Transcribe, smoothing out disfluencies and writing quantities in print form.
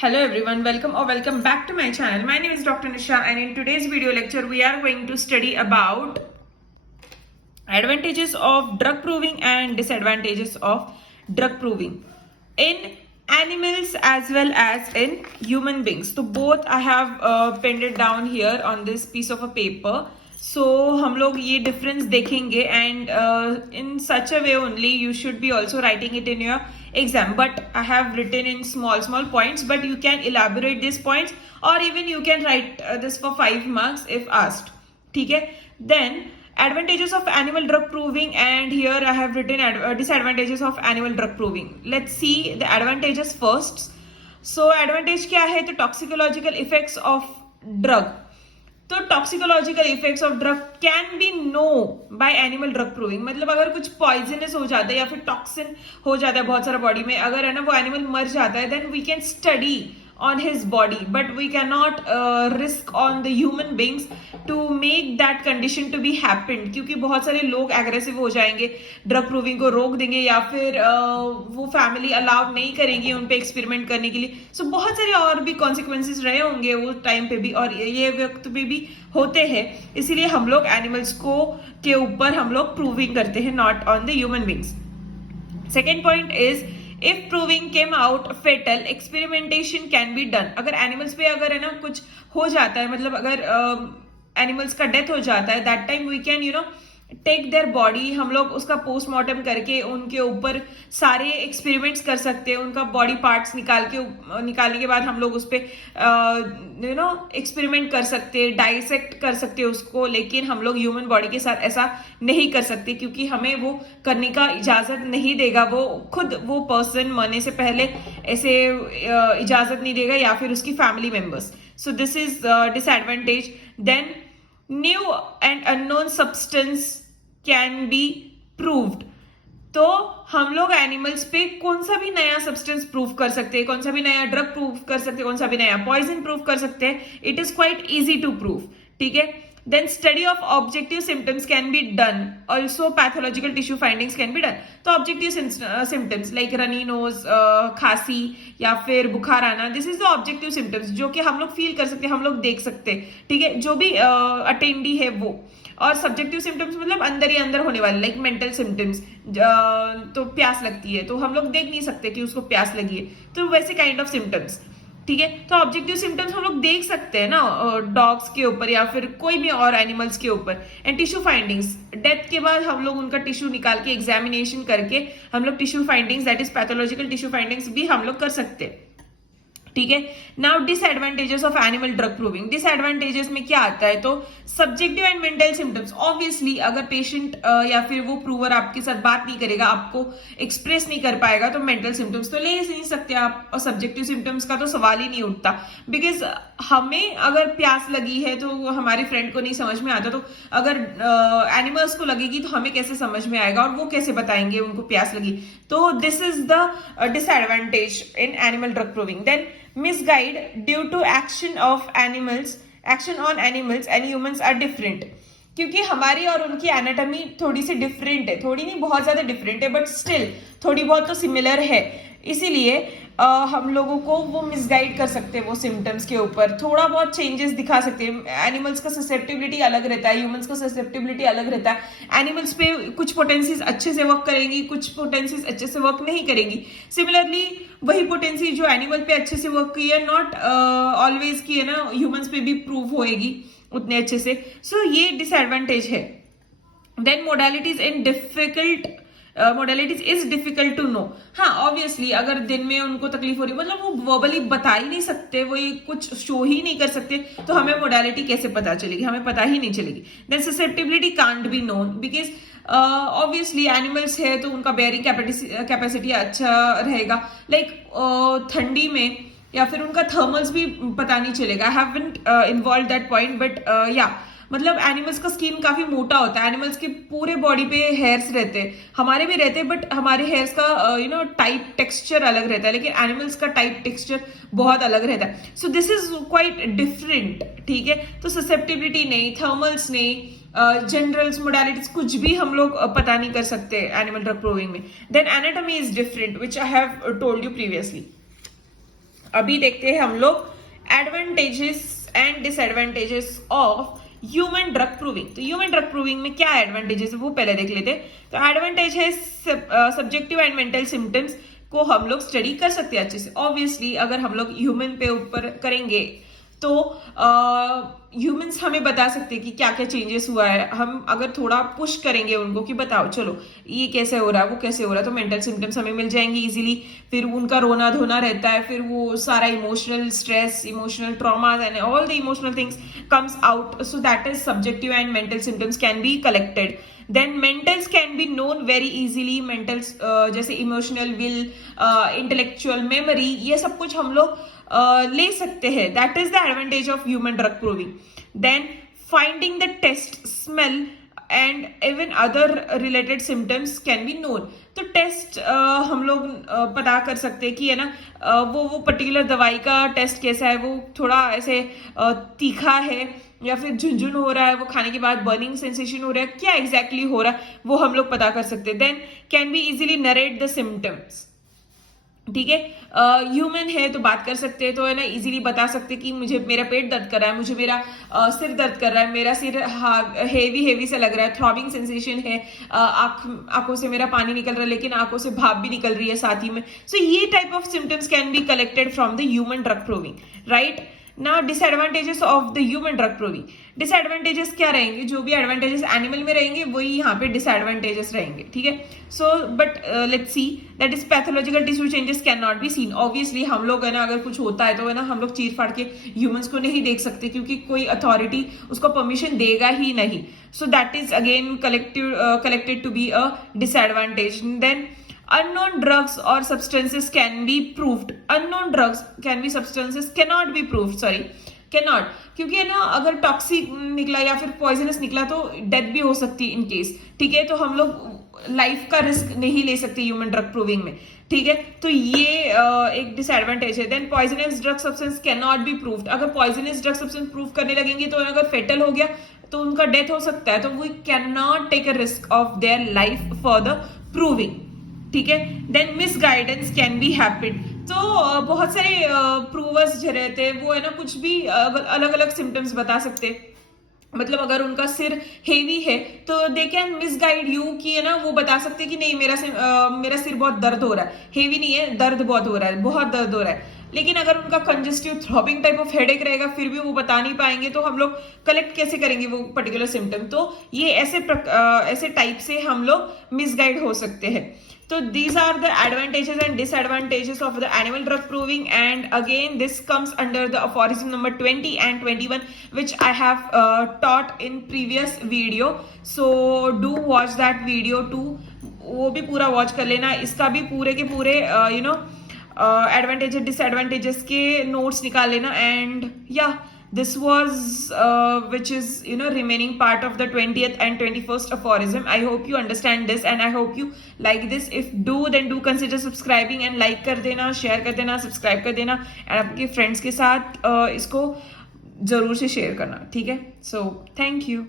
Hello everyone, welcome back to my channel. My name is Dr. Nisha and in today's video lecture we are going to study about advantages of drug proving and disadvantages of drug proving in animals as well as in human beings. So both I have penned it down here on this piece of a paper. So हम लोग ये difference देखेंगे and in such a way only you should be also writing it in your exam. But I have written in small points, but you can elaborate these points or even you can write this for 5 marks if asked. ठीक है? Then advantages of animal drug proving, and here I have written disadvantages of animal drug proving. Let's see the advantages first. So advantage क्या है? तो toxicological effects of drug. तो toxicological effects of drug can be known by animal drug proving. मतलब अगर कुछ poisonous हो जाता है या फिर टॉक्सिन हो जाता है बहुत सारा बॉडी में, अगर है ना वो एनिमल मर जाता है, then we can study on his body, but we cannot risk on the human beings to make that condition to be happened, क्योंकि बहुत सारे लोग एग्रेसिव हो जाएंगे, ड्रग प्रूविंग को रोक देंगे या फिर वो फैमिली अलाउ नहीं करेंगी उन पे एक्सपेरिमेंट करने के लिए. सो बहुत सारे और भी कॉन्सिक्वेंसेस रहे होंगे वो टाइम पे भी और ये वक्त पे भी होते हैं. इसीलिए हम लोग एनिमल्स को के ऊपर हम लोग प्रूविंग करते हैं, not on the human beings. Second point is if proving came out fatal experimentation can be done. अगर एनिमल्स पे अगर है ना कुछ हो जाता है, मतलब अगर एनिमल्स का डेथ हो जाता है, that time we can take their body, हम लोग उसका पोस्टमार्टम करके उनके ऊपर सारे एक्सपेरिमेंट्स कर सकते हैं. उनका बॉडी पार्ट्स निकालने के बाद हम लोग उस पर एक्सपेरिमेंट कर सकते हैं, डाइसेक्ट कर सकते हैं उसको. लेकिन हम लोग ह्यूमन बॉडी के साथ ऐसा नहीं कर सकते क्योंकि हमें वो करने का इजाजत नहीं देगा. वो पर्सन मरने से पहले ऐसे इजाजत नहीं देगा या फिर उसकी family members. So this is disadvantage. Then new and unknown substance can be proved. तो हम लोग एनिमल्स पे कौन सा भी नया सब्सटेंस प्रूव कर सकते हैं, कौन सा भी नया ड्रग प्रूव कर सकते हैं, कौन सा भी नया पॉइजन प्रूव कर सकते हैं. It is quite easy to prove. ठीक है. Then study of objective symptoms can be done. Also pathological tissue findings can be done. तो objective symptoms like runny nose, खांसी या फिर बुखार आना, this is the objective symptoms जो कि हम लोग फील कर सकते हैं, हम लोग देख सकते हैं. ठीक है. जो भी अटेंडी है वो. और सब्जेक्टिव सिम्टम्स मतलब अंदर ही अंदर होने वाले, लाइक मेंटल सिम्टम्स. तो प्यास लगती है तो हम लोग देख नहीं सकते कि उसको प्यास लगी है, तो वैसे काइंड ऑफ सिम्टम्स. ठीक है. तो ऑब्जेक्टिव सिम्टम्स हम लोग देख सकते हैं ना डॉग्स के ऊपर या फिर कोई भी और एनिमल्स के ऊपर. एंड टिश्यू फाइंडिंग्स, डेथ के बाद हम लोग उनका टिश्यू निकाल के एग्जामिनेशन करके हम लोग tissue findings, that is pathological tissue findings भी हम लोग कर सकते हैं. ठीक है. Now disadvantages of animal drug proving. Disadvantages में क्या आता है? तो subjective and mental symptoms. Obviously अगर पेशेंट या फिर वो प्रूवर आपके साथ बात नहीं करेगा, आपको एक्सप्रेस नहीं कर पाएगा, तो मेंटल सिम्टम्स तो ले ही नहीं सकते आप. और सब्जेक्टिव सिम्टम्स का तो सवाल ही नहीं उठता. बिकॉज हमें अगर प्यास लगी है तो हमारे फ्रेंड को नहीं समझ में आता, तो अगर एनिमल्स को लगेगी तो हमें कैसे समझ में आएगा और वो कैसे बताएंगे उनको प्यास लगी. तो this is the disadvantage in animal drug proving. Then misguide due to action on animals and humans are different. क्योंकि हमारी और उनकी एनाटॉमी थोड़ी सी डिफरेंट है, थोड़ी नहीं बहुत ज्यादा डिफरेंट है, बट स्टिल थोड़ी बहुत तो सिमिलर है. इसीलिए हम लोगों को वो मिसगाइड कर सकते हैं, वो सिम्टम्स के ऊपर थोड़ा बहुत चेंजेस दिखा सकते हैं. एनिमल्स का ससेप्टिबिलिटी अलग रहता है, ह्यूमंस का ससेप्टिबिलिटी अलग रहता है. एनिमल्स पे कुछ पोटेंसीज अच्छे से वर्क करेंगी, कुछ पोटेंसीज अच्छे से वर्क नहीं करेंगी. सिमिलरली वही पोटेंसी जो एनिमल पे अच्छे से वर्क की है, नॉट ऑलवेज की है ना ह्यूमंस पे भी प्रूव होएगी उतने अच्छे से. सो ये डिसएडवांटेज है. Then modalities is difficult to know. हाँ ऑब्वियसली अगर दिन में उनको तकलीफ हो रही, मतलब वो वर्बली बता ही नहीं सकते, वो ये कुछ शो ही नहीं कर सकते, तो हमें मोडालिटी कैसे पता चलेगी? हमें पता ही नहीं चलेगी. Then susceptibility can't be known because obviously animals है तो उनका बेयरिंग कैपेसिटी अच्छा रहेगा. लाइक ठंडी में या फिर उनका थर्मल्स भी पता नहीं चलेगा. I haven't involve that point, but या मतलब एनिमल्स का स्किन काफी मोटा होता है. एनिमल्स के पूरे बॉडी पे हेयर्स रहते हैं, हमारे भी रहते हैं, बट हमारे हेयर्स का टाइप टेक्सचर अलग रहता है, लेकिन एनिमल्स का टाइप टेक्सचर बहुत अलग रहता है. सो दिस इज क्वाइट डिफरेंट. ठीक है. तो ससेप्टिबिलिटी नहीं, थर्मल्स नहीं, जनरल्स मोडालिटीज कुछ भी हम लोग पता नहीं कर सकते एनिमल ड्रग प्रूविंग में. Then anatomy is different which I have told you previously. अभी देखते हैं हम लोग advantages and disadvantages of human drug proving. तो ह्यूमन ड्रग प्रूविंग में क्या एडवांटेजेस है वो पहले देख लेते हैं। तो एडवांटेज है सब्जेक्टिव एंड मेंटल सिम्टम्स को हम लोग स्टडी कर सकते हैं अच्छे से। ऑब्वियसली अगर हम लोग ह्यूमन पे ऊपर करेंगे तो ह्यूमंस हमें बता सकते हैं कि क्या क्या चेंजेस हुआ है। हम अगर थोड़ा पुश करेंगे उनको कि बताओ चलो ये कैसे हो रहा है वो कैसे हो रहा है, तो मेंटल सिम्टम्स हमें मिल जाएंगे इजीली। फिर उनका रोना धोना रहता है, फिर वो सारा emotional stress, emotional trauma and all the emotional things comes out. So that is subjective and mental symptoms can be collected. Then mentals can be known very easily. Mentals जैसे इमोशनल, विल, इंटेलेक्चुअल, मेमोरी, ये सब कुछ हम लोग ले सकते हैं। That is the advantage of human drug proving. Then finding the taste, smell and even other related symptoms can be known. तो टेस्ट हम लोग पता कर सकते हैं कि है ना वो पर्टिकुलर दवाई का टेस्ट कैसा है, वो थोड़ा ऐसे तीखा है या फिर झुंझुन हो रहा है, वो खाने के बाद बर्निंग सेंसेशन हो रहा है, क्या एग्जैक्टली हो रहा है वो हम लोग पता कर सकते हैं। Then can be easily narrate the symptoms. ठीक है, ह्यूमन है तो बात कर सकते हैं, तो है ना इजीली बता सकते हैं कि मुझे मेरा पेट दर्द कर रहा है, मुझे मेरा सिर दर्द कर रहा है, मेरा सिर हेवी सा लग रहा है, थ्रॉबिंग सेंसेशन है, आंखों से मेरा पानी निकल रहा है लेकिन आंखों से भाप भी निकल रही है साथ ही में। सो ये type of symptoms can be collected from the human drug proving, right. Now disadvantages of the human drug proving. Disadvantages क्या रहेंगे, जो भी एडवांटेजेस एनिमल में रहेंगे वही यहाँ पे डिसएडवांटेजेस रहेंगे। ठीक है, so but let's see that is pathological tissue changes can not be seen. Obviously हम लोग है ना अगर कुछ होता है तो है ना हम लोग चीर फाड़ के ह्यूमंस को नहीं देख सकते क्योंकि कोई अथॉरिटी उसको परमिशन देगा ही नहीं। So that is again collected to be a disadvantage. Then unknown drugs or substances can be proved. Unknown drugs can be substances cannot be proved, sorry cannot, क्योंकि है ना अगर टॉक्सिक निकला या फिर पॉइजनस निकला तो डेथ भी हो सकती है इन केस। ठीक है, तो हम लोग लाइफ का रिस्क नहीं ले सकते ह्यूमन ड्रग प्रूविंग में। ठीक है, तो ये एक डिसएडवांटेज है। Then poisonous drug substance can not be proved. अगर पॉइजनस ड्रग सब्सटेंस प्रूव करने लगेंगे तो अगर फेटल हो गया तो उनका डेथ हो सकता है, तो we can not take a risk of their life for the proving. ठीक है, then misguidance can be happened. तो बहुत सारे प्रूवर्स जो रहते हैं वो है ना कुछ भी अलग अलग सिम्टम्स बता सकते। मतलब अगर उनका सिर हेवी है तो दे कैन मिसगाइड यू कि है ना वो बता सकते कि नहीं मेरा सिर बहुत दर्द हो रहा है, हेवी नहीं है, दर्द बहुत हो रहा है, बहुत दर्द हो रहा है। लेकिन अगर उनका congestive throbbing type of headache रहेगा फिर भी वो बता नहीं पाएंगे, तो हम लोग कलेक्ट कैसे करेंगे वो पर्टिकुलर सिम्टम। तो ये ऐसे टाइप से हम लोग मिसगाइड हो सकते हैं। So these are the advantages and disadvantages of the animal drug proving, and again this comes under the aphorism number 20 and 21 which I have taught in previous video. So do watch that video too, वो भी पूरा watch कर लेना, इसका भी पूरे के पूरे एडवांटेजेस डिसएडवांटेजेस के नोट्स निकाल लेना। एंड या this was which is remaining part of the 20th and 21st aphorism. I hope you understand this and I hope you like this. If do then do consider subscribing and like कर देना, share कर देना, subscribe कर देना and आपके friends के साथ इसको जरूर से share करना। ठीक है, so thank you.